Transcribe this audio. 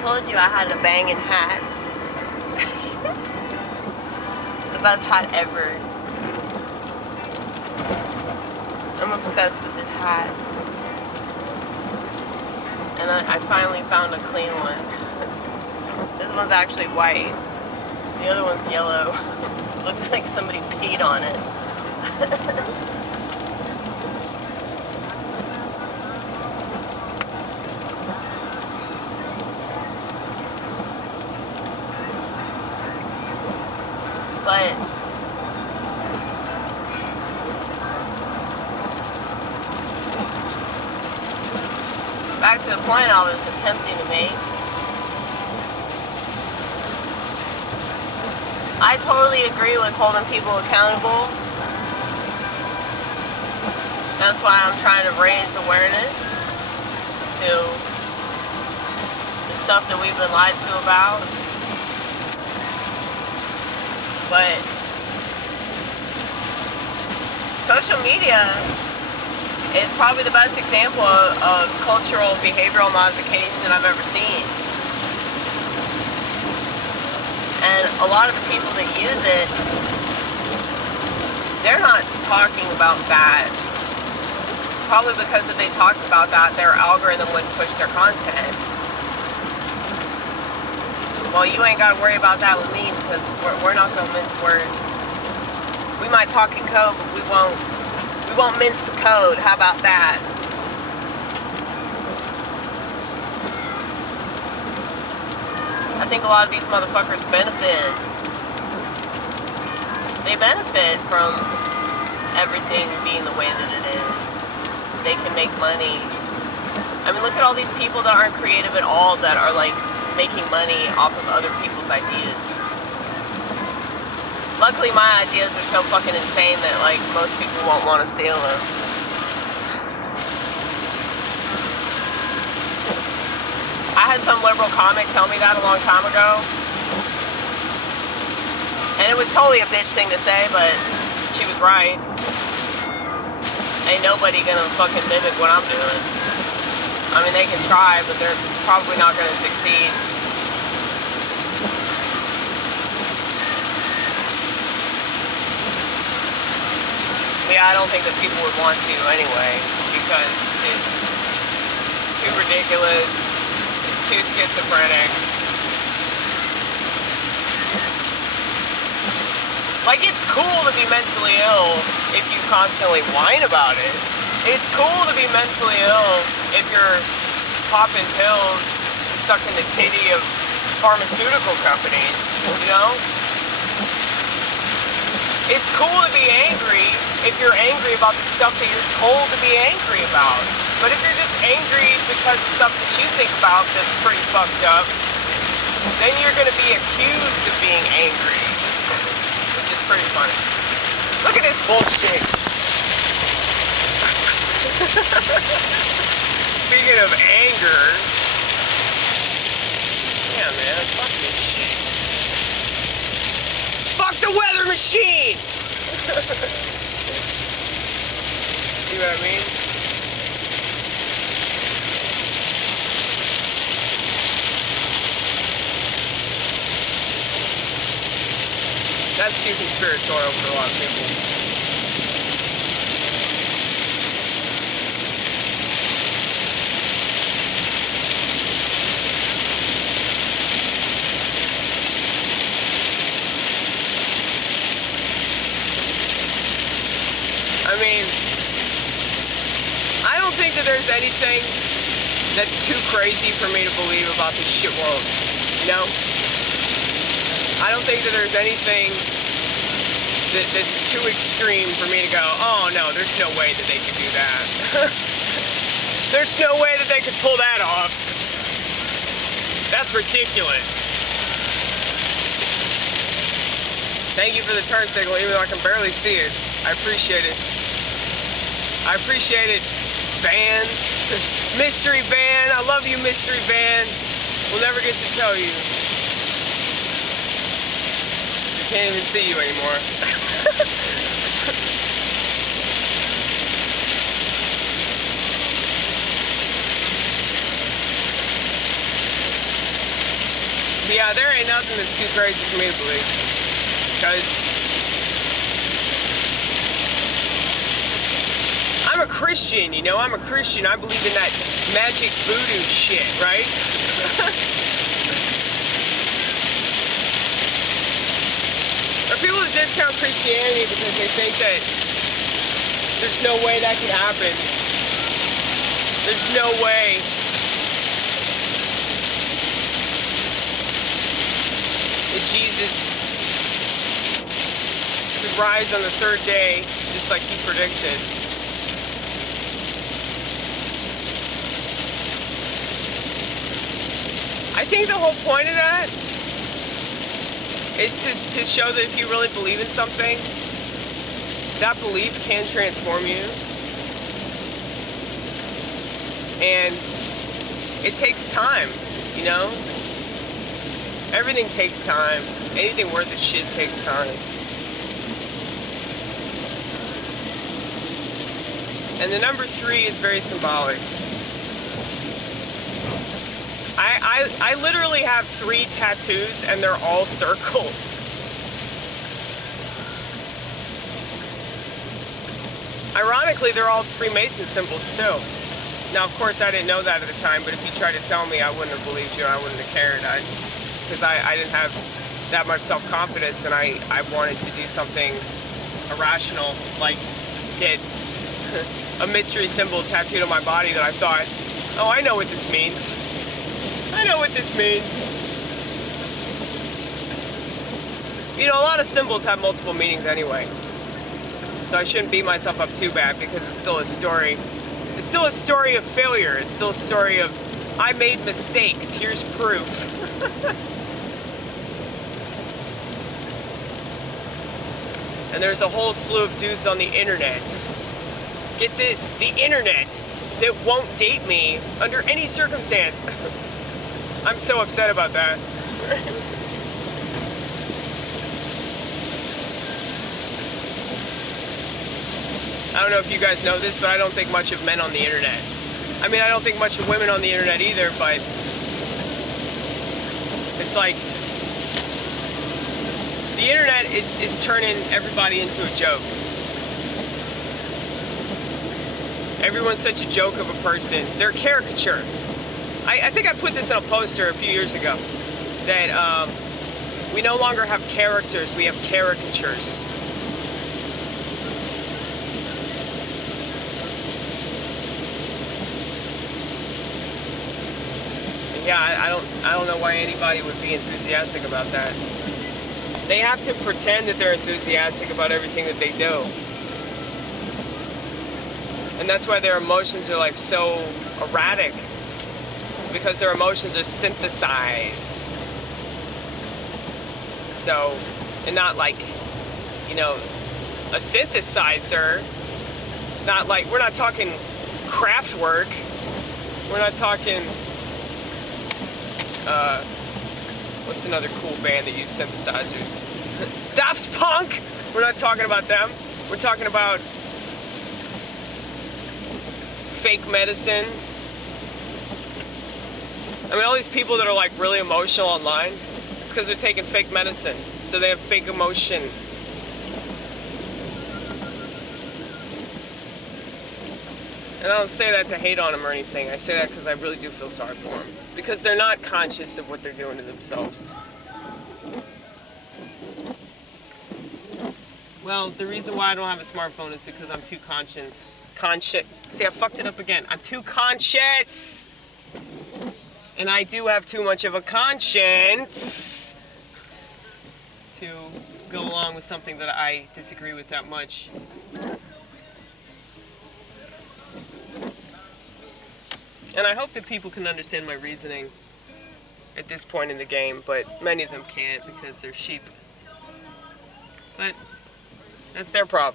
told you I had a bangin' hat. It's the best hat ever. I'm obsessed with this hat. And I finally found a clean one. This one's actually white. The other one's yellow. Looks like somebody peed on it. But back to the point I was attempting to make. I totally agree with holding people accountable. That's why I'm trying to raise awareness to the stuff that we've been lied to about. But social media is probably the best example of cultural behavioral modification I've ever seen. And a lot of the people that use it, they're not talking about that. Probably because if they talked about that, their algorithm wouldn't push their content. Well, you ain't got to worry about that with me because we're not going to mince words. We might talk in code, but we won't mince the code. How about that? I think a lot of these motherfuckers benefit. They benefit from everything being the way that it is. They can make money. I mean, look at all these people that aren't creative at all that are like making money off of other people's ideas. Luckily, my ideas are so fucking insane that like most people won't want to steal them. I had some liberal comic tell me that a long time ago. And it was totally a bitch thing to say, but she was right. Ain't nobody gonna fucking mimic what I'm doing. I mean, they can try, but they're probably not gonna succeed. Yeah, I don't think that people would want to anyway, because it's too ridiculous. Too schizophrenic. Like, it's cool to be mentally ill if you constantly whine about it. It's cool to be mentally ill if you're popping pills stuck in the titty of pharmaceutical companies, you know? It's cool to be angry if you're angry about the stuff that you're told to be angry about. But if you're just angry because of stuff that you think about that's pretty fucked up, then you're going to be accused of being angry, which is pretty funny. Look at this bullshit. Speaking of anger, yeah, man, fuck this shit. Fuck the weather machine! See what I mean? That's too conspiratorial for a lot of people. I mean, I don't think that there's anything that's too crazy for me to believe about this shit world, you know? I don't think that there's anything that's too extreme for me to go, oh no, there's no way that they could do that. There's no way that they could pull that off. That's ridiculous. Thank you for the turn signal, even though I can barely see it. I appreciate it. I appreciate it, Van. Mystery Van. I love you, Mystery Van. We'll never get to tell you. Can't even see you anymore. Yeah, there ain't nothing that's too crazy for me to believe. Because I'm a Christian, you know? I'm a Christian. I believe in that magic voodoo shit, right? There are people that discount Christianity because they think that there's no way that could happen. There's no way. That Jesus could rise on the third day, just like he predicted. I think the whole point of that is to show that if you really believe in something, that belief can transform you. And it takes time, you know? Everything takes time. Anything worth a shit takes time. And the number 3 is very symbolic. I literally have 3 tattoos and they're all circles. Ironically, they're all Freemason symbols too. Now, of course, I didn't know that at the time, but if you tried to tell me, I wouldn't have believed you. I wouldn't have cared. Because I didn't have that much self-confidence, and I wanted to do something irrational, like get a mystery symbol tattooed on my body that I thought, oh, I know what this means. I know what this means. You know, a lot of symbols have multiple meanings anyway. So I shouldn't beat myself up too bad because it's still a story. It's still a story of failure. It's still a story of, I made mistakes. Here's proof. And there's a whole slew of dudes on the internet. Get this, the internet that won't date me under any circumstance. I'm so upset about that. I don't know if you guys know this, but I don't think much of men on the internet. I mean, I don't think much of women on the internet either, but it's like the internet is turning everybody into a joke. Everyone's such a joke of a person. They're a caricature. I think I put this in a poster a few years ago, that we no longer have characters, we have caricatures. Yeah, I don't know why anybody would be enthusiastic about that. They have to pretend that they're enthusiastic about everything that they do. And that's why their emotions are like so erratic. Because their emotions are synthesized. So, and not like, you know, a synthesizer. Not like, we're not talking Kraftwerk. We're not talking, what's another cool band that uses synthesizers? Daft Punk! We're not talking about them. We're talking about fake medicine. I mean, all these people that are like really emotional online, it's because they're taking fake medicine. So they have fake emotion. And I don't say that to hate on them or anything. I say that because I really do feel sorry for them. Because they're not conscious of what they're doing to themselves. Well, the reason why I don't have a smartphone is because I'm too conscious. See, I fucked it up again. I'm too conscious! And I do have too much of a conscience to go along with something that I disagree with that much. And I hope that people can understand my reasoning at this point in the game, but many of them can't because they're sheep. But that's their problem.